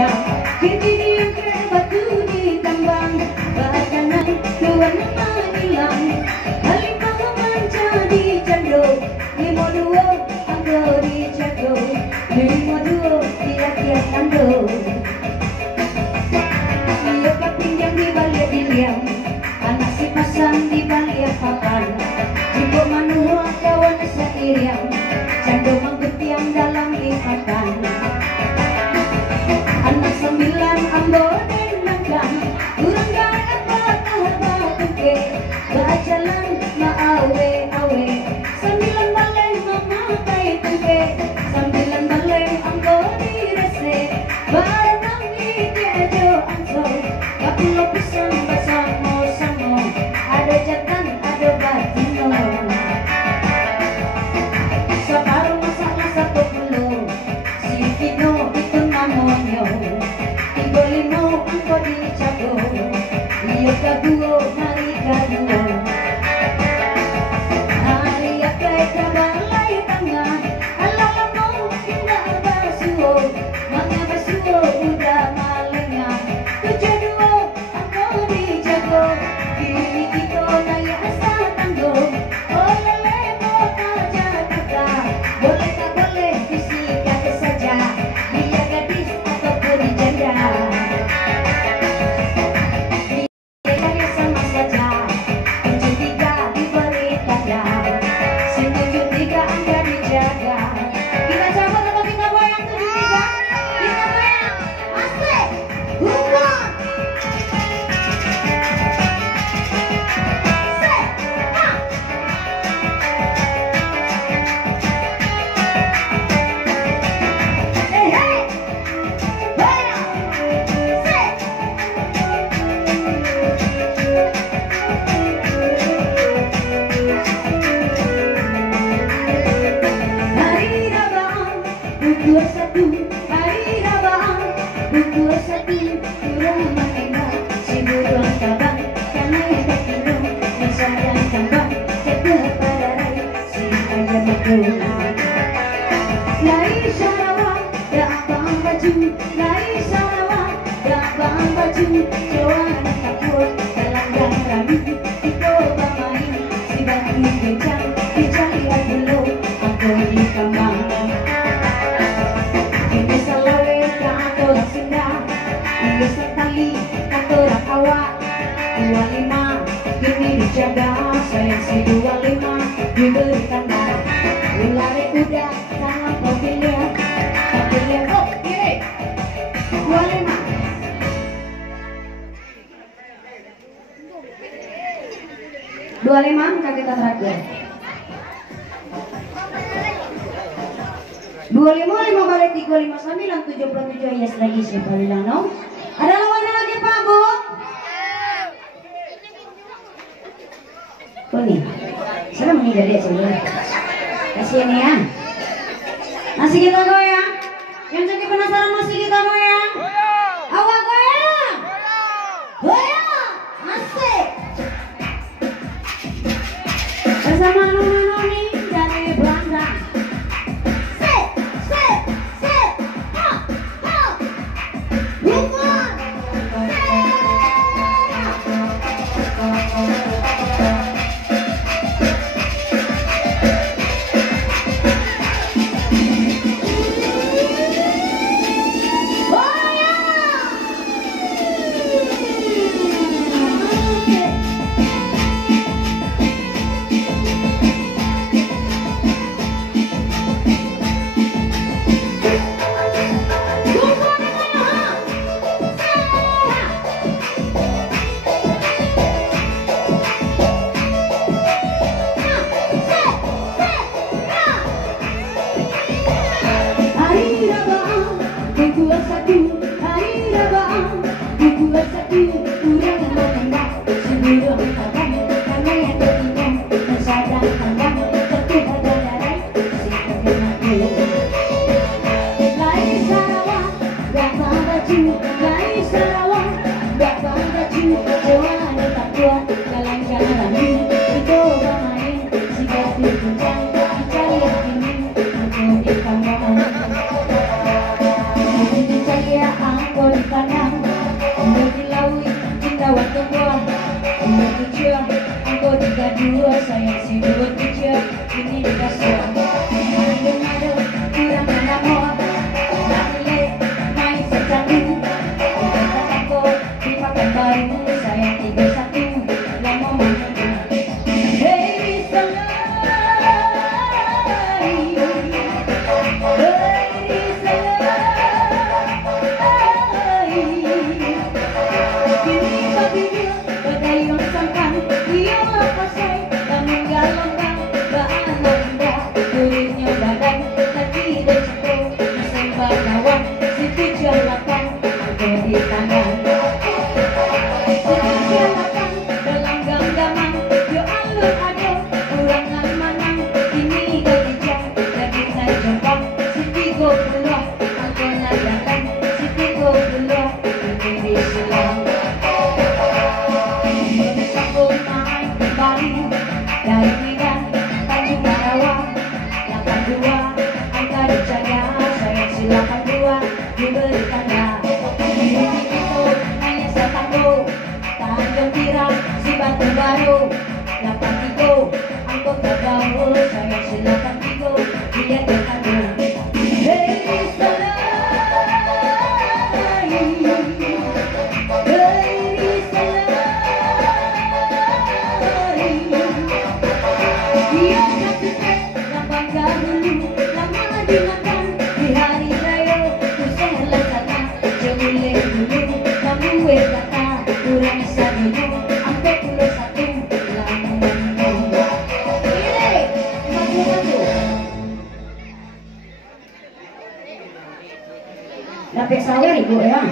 panjang, kini dia batu ditambang, bakanan warna hilang, halimah menjadi candu, lima dua anggo dijago, lima dua tiap-tiap ando. Ia kapinjam di balik diliang, anak si pasang di balik papan, jika manua kawan seiriang, candu menggetiang dalam lipatan. Anak sembilan ambo denangkan, urang gak apa-apa tuke, berjalan maawe-awe, sembilan balai memakai tuke, sembilan balai ambo direse, barang ide anso, gak perlu pesan bersama-sama, ada jatan ada batino. Separuh masalah 10, si Vino itu namanya, 35 engkau dijago, iya kaduo hari kaduo. Hari akai kabalai tangga, alalamu indah basuo, manga basuo udah malengah, 72 engkau dijago, kini kita naya asa tanggo, oleh kota Jakarta, boleh tak boleh disikat saja, dia gadis ataupun janda. Dia sama saja, kunci 3 diberi tanda, si 73 anda dijaga. Kita coba atau kita goyang 73, kita goyang, asik, hukum. Hari rabaan, buku satu, kurang menengah, si burung kabang, karena yang kino, misalnya kambang, jatuh pada rai, si ayam betul. Lai Sarawak, dabang baju, Lai Sarawak, dabang baju, Joanna takut, dalam rami, kita bermain, si batu kencang, dicari dulu, aku di kambang. Iya sekali kata awak 25 kini dijaga, saya si 25 diberi tanda, ulare udah tangan mobilnya, oh kiri 25 angka kita terakhir 25 5 balik 35 9 77 yes lagi siapa bilang no? Ada lawannya lagi Pak Bu? Kuning. Sana meninggal dia coba. Kasihan ya. Masih kita goyang. Yang jadi penasaran masih kita goyang. Awak goyang. Goyang. Asik. Bersama Noni dari Belanda. Cari angko di tanah, angko di laut, cinta waktu buah, angko tujuh, angko tiga dua, sayang si dua tujuh, ini dikasih. Mado-mado, kurang mana mau, nangile, main secandu, kita angko di pakai baru, sayang tiga satu, lama menunggu. Hey, salah. Dapat sawer ibu ya.